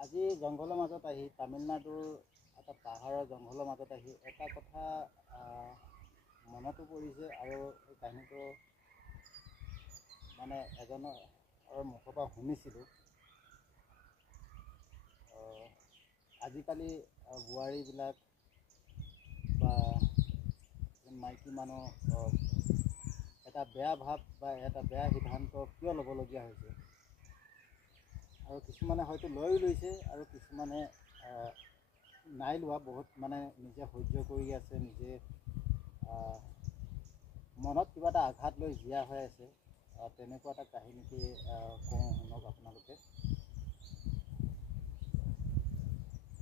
আজি জংঘলৰ মাজত আহি তামিলনাডুৰ এটা পাহাৰৰ জংঘলৰ মাজত আহি এটা কথা মনতো পৰিছে আৰু এই কাহিনীটো মানে এজনৰ মুখৰ পৰা শুনিছিলোঁ। আজিকালি বোৱাৰীবিলাক বা মাইকী মানুহ এটা বেয়া ভাৱ বা এটা বেয়া সিদ্ধান্ত কিয় ল'বলগীয়া হৈছে, আৰু কিছুমানে হয়তো লৈছে আৰু কিছুমানে নাই লোৱা। বহুত মানে নিজে সহ্য কৰি আছে, নিজে মনত কিবা এটা আঘাত লৈ জীয়া হৈ আছে। তেনেকুৱা এটা কাহিনীকে কওঁ, শুনক আপোনালোকে।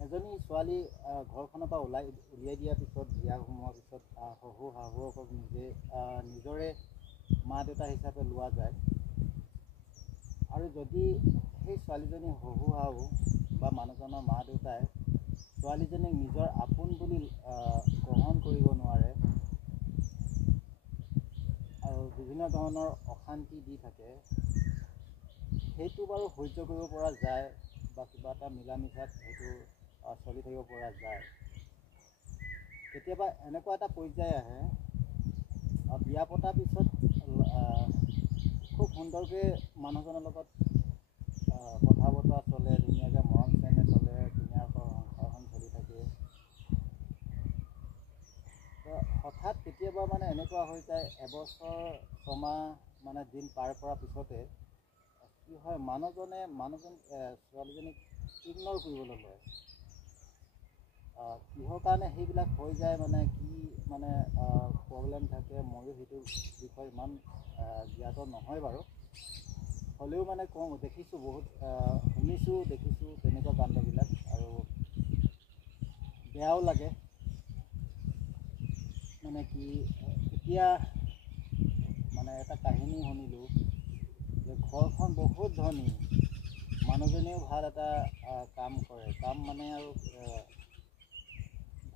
এজনী ছোৱালী ঘৰখনৰ পৰা উলিয়াই দিয়াৰ পিছত, বিয়া সোমোৱাৰ পিছত শহুৰ শাহুৱেকক নিজৰে মা দেউতা হিচাপে লোৱা যায়। আৰু যদি সেই ছোৱালীজনী শহুৰ শাহু বা মানুহজনৰ মা দেউতাই ছোৱালীজনীক নিজৰ আপোন বুলি গ্ৰহণ কৰিব নোৱাৰে আৰু বিভিন্ন ধৰণৰ অশান্তি দি থাকে, সেইটো বাৰু সহ্য কৰিব পৰা যায় বা কিবা এটা মিলা মিছাত সেইটো চলি থাকিব পৰা যায়। কেতিয়াবা এনেকুৱা এটা পৰ্যায় আহে, বিয়া পতাৰ পিছত খুব সুন্দৰকৈ মানুহজনৰ লগত কথা বতৰা চলে, ধুনীয়াকৈ মৰম চেনেহ চলে, ধুনীয়াকৈ সংসাৰখন চলি থাকে। হঠাৎ কেতিয়াবা মানে এনেকুৱা হৈ যায়, এবছৰ ছমাহ মানে দিন পাৰ কৰাৰ পিছতে কি হয়, মানুহজন ছোৱালীজনীক ইগন'ৰ কৰিবলৈ লয়। কিহৰ কাৰণে সেইবিলাক হৈ যায়, মানে কি মানে প্ৰব্লেম থাকে, ময়ো সেইটো বিষয়ে ইমান জ্ঞাত নহয় বাৰু। হ'লেও মানে কওঁ, দেখিছোঁ, বহুত শুনিছোঁ, দেখিছোঁ তেনেকুৱা কাণ্ডবিলাক, আৰু বেয়াও লাগে। মানে কি, এতিয়া মানে এটা কাহিনী শুনিলোঁ যে ঘৰখন বহুত ধনী, মানুহজনীও ভাল এটা কাম কৰে, মানে আৰু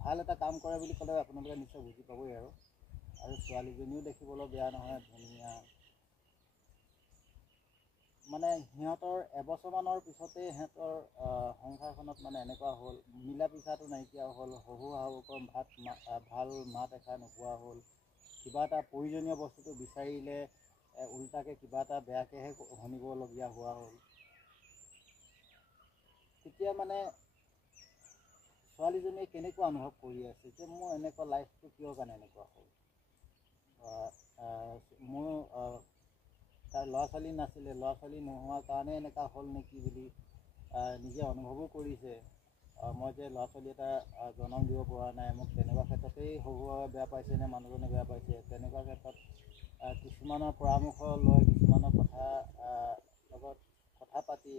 ভাল এটা কাম কৰে বুলি ক'লে আপোনালোকে নিশ্চয় বুজি পাবই। আৰু ছোৱালীজনীও দেখিবলৈ বেয়া নহয়, ধুনীয়া। মানে সিহঁতৰ এবছৰমানৰ পিছতেই সিহঁতৰ সংসাৰখনত মানে এনেকুৱা হ'ল, মিলা পিছাটো নাইকিয়া হ'ল, শহুৰ শাহুৱেকৰ ভাল মাত এষাৰ নোপোৱা হ'ল, কিবা এটা প্ৰয়োজনীয় বস্তুটো বিচাৰিলে উল্টাকৈ কিবা এটা বেয়াকৈহে শুনিবলগীয়া হোৱা হ'ল। তেতিয়া মানে ছোৱালীজনীয়ে কেনেকুৱা অনুভৱ কৰি আছে যে মোৰ এনেকুৱা লাইফটো কিয় কাৰণে এনেকুৱা হ'ল। মোৰ তাৰ ল'ৰা ছোৱালী নাছিলে, ল'ৰা ছোৱালী নোহোৱাৰ কাৰণে এনেকুৱা হ'ল নেকি বুলি নিজে অনুভৱো কৰিছে। মই যে ল'ৰা ছোৱালী এটা জন্ম দিব পৰা নাই, মোক তেনেকুৱা ক্ষেত্ৰতেই শহুৰে বেয়া পাইছে নে মানুহজনে বেয়া পাইছে, তেনেকুৱা ক্ষেত্ৰত কিছুমানৰ পৰামৰ্শ লৈ, কিছুমানৰ লগত কথা পাতি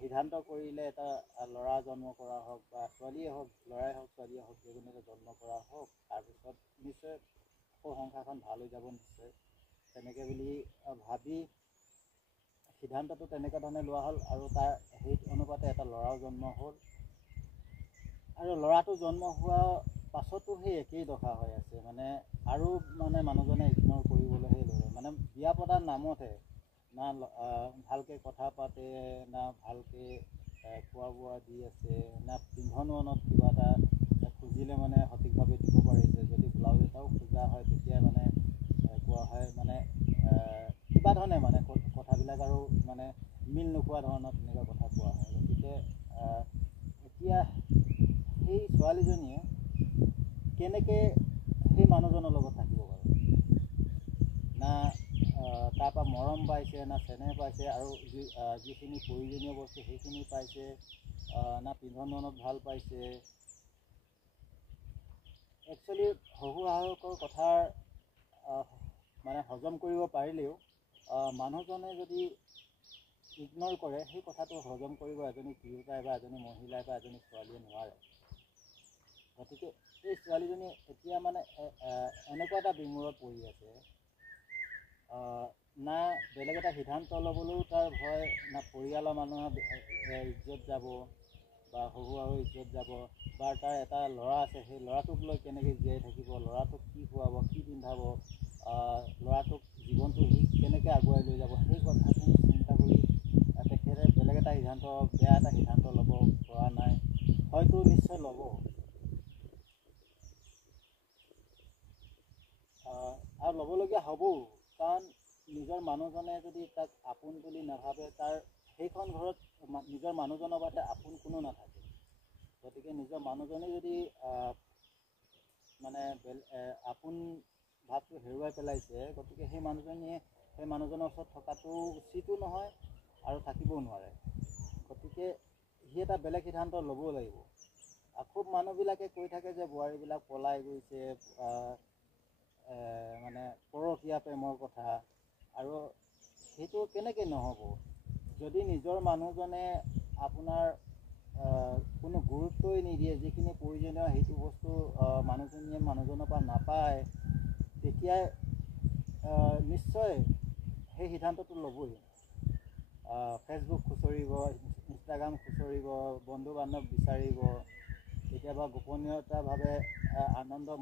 সিদ্ধান্ত কৰিলে এটা ল'ৰা জন্ম কৰা হওক বা ছোৱালীয়ে হওক, ল'ৰাই হওক ছোৱালীয়ে হওক, যিকোনো এটা জন্ম কৰা হওক, তাৰপিছত নিশ্চয় আকৌ সংসাৰখন ভাল হৈ যাব নিশ্চয়, তেনেকৈ বুলি ভাবি সিদ্ধান্তটো তেনেকুৱা ধৰণে লোৱা হ'ল। আৰু তাৰ সেই অনুপাতে এটা ল'ৰাও জন্ম হ'ল, আৰু ল'ৰাটো জন্ম হোৱাৰ পাছতো সেই একেই দশা হৈ আছে। মানে আৰু মানে মানুহজনে ইগন'ৰ কৰিবলৈহে ল'লে, মানে বিয়া পতাৰ নামতহে না ভালকৈ কথা পাতে, না ভালকৈ খোৱা বোৱা দি আছে, না পিন্ধন উৰণত কিবা এটা খুজিলে মানে সঠিকভাৱে দিব পাৰিছে। যদি ব্লাউজ এটাও খোজা হয় তেতিয়া মানে কোৱা হয় মানে কিবা ধৰণে মানে কথাবিলাক আৰু মানে মিল নোখোৱা ধৰণৰ তেনেকুৱা কথা কোৱা হয়। গতিকে এতিয়া সেই ছোৱালীজনীয়ে কেনেকৈ সেই মানুহজনৰ লগত থাকিব পাৰে, না তাৰপৰা মৰম পাইছে, না চেনেহ পাইছে, আৰু যিখিনি প্ৰয়োজনীয় বস্তু সেইখিনি পাইছে, না পিন্ধন উৰণত ভাল পাইছে। একচুৱেলি শহুৰ শাহুৱেকৰ কথাৰ মানে হজম কৰিব পাৰিলেও মানুহজনে যদি ইগন'ৰ কৰে, সেই কথাটো হজম কৰিব এজনী তিৰোতাই বা এজনী মহিলাই বা এজনী ছোৱালীয়ে নোৱাৰে। গতিকে এই ছোৱালীজনী এতিয়া মানে এনেকুৱা এটা বিমূৰত পৰি আছে, না বেলেগ এটা সিদ্ধান্ত ল'বলৈও তাৰ ভয়, না পৰিয়ালৰ মানুহৰ ইজ্জত যাব বা শহুৰ শাহুৰ ইজ্জত যাব, বা তাৰ এটা ল'ৰা আছে, সেই ল'ৰাটোক লৈ কেনেকৈ জীয়াই থাকিব, ল'ৰাটোক কি খুৱাব, কি পিন্ধাব, ল'ৰাটোক জীৱনটো কেনেকৈ আগুৱাই লৈ যাব, সেই কথাখিনি চিন্তা কৰি তেখেতে বেলেগ এটা সিদ্ধান্ত বেয়া এটা সিদ্ধান্ত ল'ব পৰা নাই, হয়তো নিশ্চয় ল'ব। আৰু ল'বলগীয়া হ'বও, কাৰণ নিজৰ মানুহজনে যদি তাক আপোন বুলি নাভাবে, তাৰ সেইখন ঘৰত নিজৰ মানুহজনৰ বাদে আপোন কোনো নাথাকে। গতিকে নিজৰ মানুহজনে যদি মানে আপোন ভাৱটো হেৰুৱাই পেলাইছে, গতিকে সেই মানুহজনৰ ওচৰত থকাটো উচিতো নহয় আৰু থাকিবও নোৱাৰে। গতিকে সি এটা বেলেগ সিদ্ধান্ত ল'ব লাগিব। খুব মানুহবিলাকে কৈ থাকে যে বোৱাৰীবিলাক পলাই গৈছে, মানে পৰকীয়া প্ৰেমৰ কথা, আৰু সেইটো কেনেকৈ নহ'ব? যদি নিজৰ মানুহজনে আপোনাৰ কোনো গুৰুত্বই নিদিয়ে, যিখিনি প্ৰয়োজনীয় সেইটো বস্তু মানুহজনৰ পৰা নাপায়, তেতিয়া নিশ্চয় সেই সিদ্ধান্তটো ল'বই। ফেচবুক খুচৰিব, ইনষ্টাগ্ৰাম খুচৰিব, বন্ধু বান্ধৱ বিচাৰিব, কেতিয়াবা গোপনীয়তাভাৱে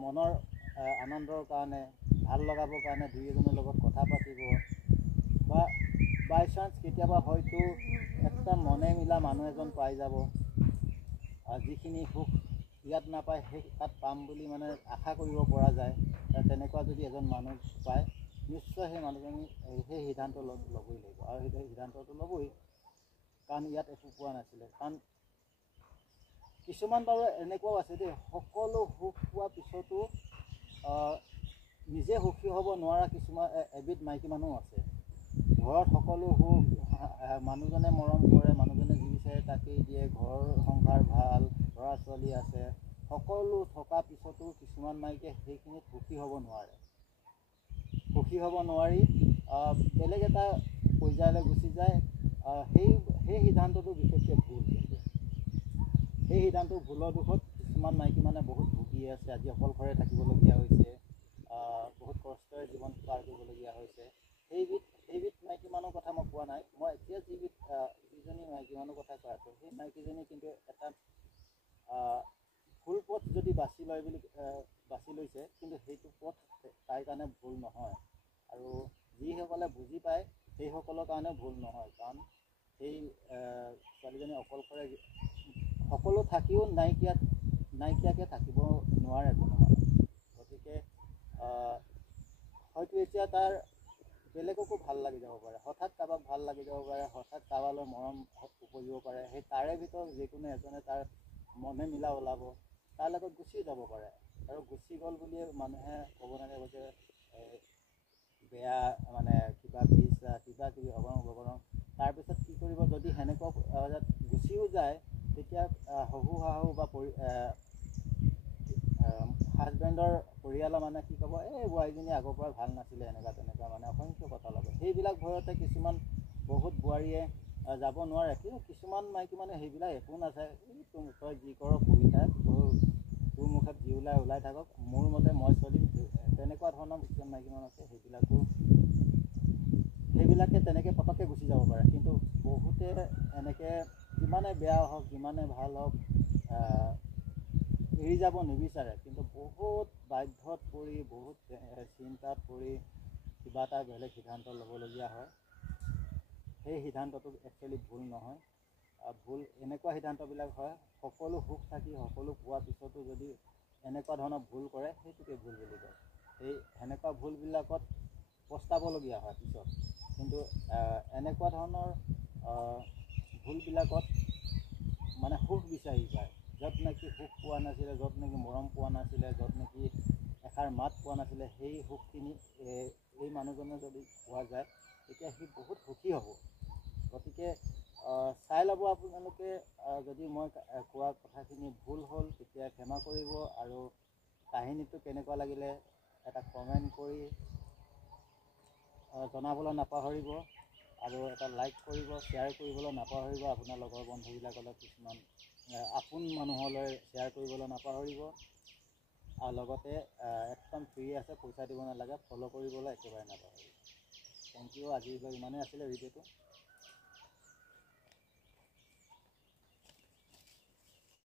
মনৰ আনন্দৰ কাৰণে, ভাল লগাবৰ কাৰণে দুই এজনৰ লগত কথা পাতিব, বা বাই চান্স কেতিয়াবা হয়তো এটা মনে মিলা মানুহ এজন পাই যাব, যিখিনি সুখ ইয়াত নাপায় সেই তাত পাম বুলি মানে আশা কৰিব পৰা যায়। তেনেকুৱা যদি এজন মানুহ পায়, নিশ্চয় সেই মানুহজনী সেই সিদ্ধান্ত ল'বই লাগিব, আৰু সেই সিদ্ধান্তটো ল'বই, কাৰণ ইয়াত একো পোৱা নাছিলে। কাৰণ কিছুমান বাৰু এনেকুৱাও আছে দেই, সকলো সুখ পোৱাৰ পিছতো নিজে সুখী হ'ব নোৱাৰা কিছুমান এবিধ মাইকী মানুহ আছে। ঘৰত সকলো সুখ, মানুহজনে মৰম কৰে, মানুহজনে যি বিচাৰে তাকেই দিয়ে, ঘৰ সংসাৰ ভাল, ল'ৰা ছোৱালী আছে, সকলো থকা পিছতো কিছুমান মাইকীয়ে সেইখিনিত সুখী হ'ব নোৱাৰে। সুখী হ'ব নোৱাৰি বেলেগ এটা পৰ্যায়লৈ গুচি যায়। সেই সিদ্ধান্তটো বিশেষকৈ ভুল। কিন্তু সেই সিদ্ধান্ত ভুলৰ দুখত কিছুমান মাইকী মানে বহুত ভুগি আছে, আজি অকলশৰে থাকিবলগীয়া হৈছে, বহুত কষ্টৰে জীৱন পাৰ কৰিবলগীয়া হৈছে। সেইবিধ মাইকী মানুহৰ কথা মই কোৱা নাই, মই এতিয়া যিজনী মাইকী মানুহৰ কথা কৈ আছোঁ, সেই মাইকীজনী কিন্তু এটা ভুল পথ যদি বাছি লৈছে, কিন্তু সেইটো পথ তাইৰ কাৰণে ভুল নহয়, আৰু যিসকলে বুজি পায় সেইসকলৰ কাৰণে ভুল নহয়। কাৰণ সেই ছোৱালীজনী অকলশৰে, সকলো থাকিও নাইকিয়াকৈ থাকিব নোৱাৰে কোনো মানুহ। গতিকে হয়তো এতিয়া তাৰ বেলেগকো ভাল লাগি যাব পাৰে, হঠাৎ কাৰোবাক ভাল লাগি যাব পাৰে, হঠাৎ কাৰোবালৈ মৰম উপজিব পাৰে, সেই তাৰে ভিতৰত যিকোনো এজনে তাৰ মনে মিলা ওলাব, তাৰ লগত গুচি যাব পাৰে। আৰু গুচি গ'ল বুলিয়ে মানুহে ক'ব নালাগে যে বেয়া, মানে কিবা কিবি অগৰং বগৰং। তাৰপিছত কি কৰিব, যদি সেনেকুৱা গুচিও যায়, তেতিয়া শাহু বা হাজবেণ্ডৰ পৰিয়ালৰ মানুহে কি ক'ব, এই বোৱাৰীজনী আগৰ পৰা ভাল নাছিলে, এনেকুৱা তেনেকুৱা মানে অসংখ্য কথা ল'ব। সেইবিলাক ভয়তে কিছুমান বহুত বোৱাৰীয়ে যাব নোৱাৰে। কিন্তু কিছুমান মাইকী মানে সেইবিলাক একো নাচায়, তই যি কৰ কৰি থাক, তোৰ মুখত যি ওলাই থাকক, মোৰ মতে মই চলিম, তেনেকুৱা ধৰণৰ কিছুমান মাইকী মানুহ আছে। সেইবিলাকে তেনেকৈ পটককৈ গুচি যাব পাৰে। কিন্তু বহুতে এনেকৈ যিমানে বেয়া হওক, যিমানে ভাল হওক, এৰি যাব নিবিচাৰে। কিন্তু বহুত বাধ্যত পৰি, বহুত চিন্তাত পৰি কিবা এটা বেলেগ সিদ্ধান্ত ল'বলগীয়া হয়। সেই সিদ্ধান্তটো একচুৱেলি ভুল নহয়। ভুল এনেকুৱা সিদ্ধান্তবিলাক হয়, সকলো সুখ থাকি সকলো পোৱাৰ পিছতো যদি এনেকুৱা ধৰণৰ ভুল কৰে, সেইটোকে ভুল বুলি কয়। সেনেকুৱা ভুলবিলাকত পস্তাবলগীয়া হয় পিছত। কিন্তু এনেকুৱা ধৰণৰ ভুলবিলাকত মানে সুখ বিচাৰি যায়, য'ত নেকি সুখ পোৱা নাছিলে, য'ত নেকি মৰম পোৱা নাছিলে, য'ত নেকি এষাৰ মাত পোৱা নাছিলে, সেই সুখখিনি এই মানুহজনে যদি পোৱা যায়, তেতিয়া সি বহুত সুখী হ'ব। গতিকে চাই ল'ব আপোনালোকে, যদি মই কোৱা কথাখিনি ভুল হ'ল তেতিয়া ক্ষমা কৰিব, আৰু কাহিনীটো কেনেকুৱা লাগিলে এটা কমেণ্ট কৰি জনাবলৈ নাপাহৰিব, আৰু এটা লাইক কৰিব, শ্বেয়াৰ কৰিবলৈ নাপাহৰিব। আপোনাৰ লগৰ বন্ধুবিলাকলৈ, কিছুমান আপোন মানুহলৈ শ্বেয়াৰ কৰিবলৈ নাপাহৰিব। আৰু লগতে একদম ফ্ৰী আছে, পইচা দিব নালাগে, ফ'ল' কৰিবলৈ একেবাৰে নাপাহৰিব। Thank you. আজিলৈ ইমানেই আছিলে ভিডিঅ'টো।